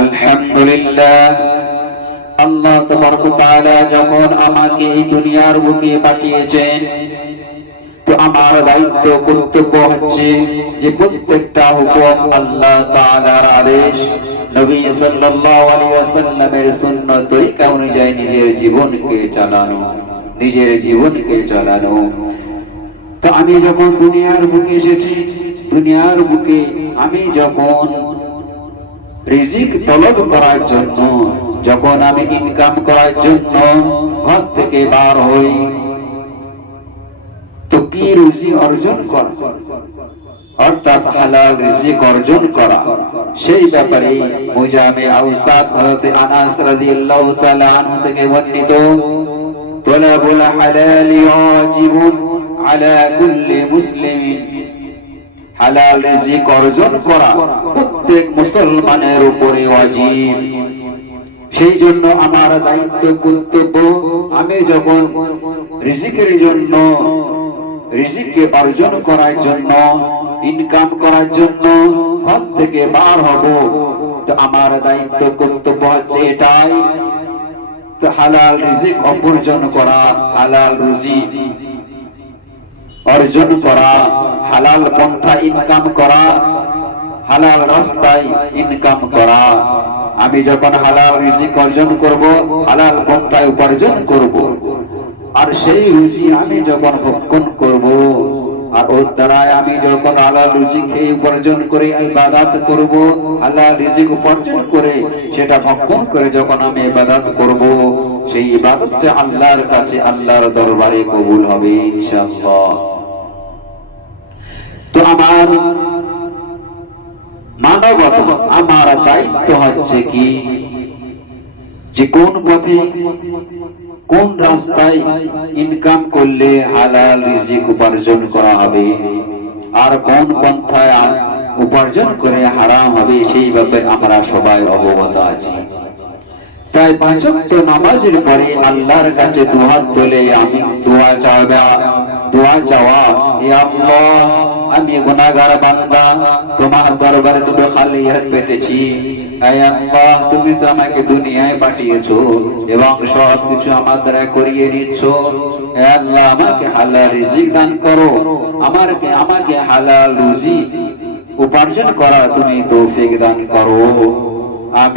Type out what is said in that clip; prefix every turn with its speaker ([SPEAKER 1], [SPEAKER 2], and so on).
[SPEAKER 1] আলহামদুলিল্লাহ। আল্লাহ তাআলা যখন আমাকে এই দুনিয়ার বুকে পাঠিয়েছেন, তো আমার দায়িত্ব, কর্তব্য হচ্ছে যে প্রত্যেকটা হুকুম আল্লাহ তাআলার আদেশ, নবী সাল্লাল্লাহু আলাইহি ওয়াসাল্লামের সুন্নাত তরিকা অনুযায়ী নিজের জীবনকে চালানো, নিজের জীবনকে চালানো। তো আমি যখন দুনিয়ার বুকে এসেছি, দুনিয়ার বুকে আমি যখন রিজিক তলব করার জন্য, যখন আমি ইনকাম করার জন্য ঘর থেকে বার হই, তো কি রুজি অর্জন করা? অর্থাৎ হালাল রিজিক অর্জন করা। সেই ব্যাপারে মুজামে আউসাদ হযরত আনাস রাদিয়াল্লাহু তাআলা আনহু থেকে বর্ণিত, তলাবুল হালাল ওয়াজিবুন আলা কুল্লি মুসলিমিন। হালাল রিজিক অর্জন করা প্রত্যেক মুসলমানের উপরে ওয়াজিব। সেই জন্য আমার দায়িত্ব, কর্তব্য, আমি যখন রিজিকের জন্য, রিজিককে অর্জন করার জন্য ইনকাম করার জন্য ঘর থেকে বার হব, তো আমার দায়িত্ব, কর্তব্য হচ্ছে এটাই। তো হালাল রিজিক অর্জন করা, হালাল রুজি। অর্জন করা, হালাল পন্থা ইনকাম করা, হালাল রাস্তায় ইনকাম করা। আমি যখন হালাল রিজিক অর্জন করব, হালাল পন্থায় উপার্জন করব, আর সেই রুজি আমি যখন ভক্ষণ করব, আর ওর দ্বারাই আমি যখন খেয়ে উপার্জন করে ইবাদত করব রিজিক উপার্জন করে সেটা ভক্ষণ করে যখন আমি ইবাদত করব, সেই ইবাদতটা আল্লাহর কাছে, আল্লাহর দরবারে কবুল হবে ইনশাআল্লাহ। তো আমার মানবত, আমার দায়িত্ব হচ্ছে কি? যে কোন পথে, কোন রাস্তায় ইনকাম করলে হালাল রিজিক উপার্জন করা হবে? আর কোন পন্থায় উপার্জন করে হারাম হবে? সেই ব্যাপারে আমরা সবাই অবগত আছি। তাই পাঁচক্ত নামাজের পরে আল্লাহর কাছে দুহাত তুলে, আমি দোয়া চাওয়া দোয়া চাওয়া আমি গুনাহগার বান্দা, তোমার দরবারে তুমি খালি হাত পেতেছি তুমি তো আমাকে দুনিয়ায় পাঠিয়েছো এবং সব কিছু আমার দ্বারা করিয়ে নিচ্ছ হে আল্লাহ, আমাকে হালাল রিজিক দান করো। আমাকে আমাকে হালাল রুজি উপার্জন করা তুমি তৌফিক দান করো। আমি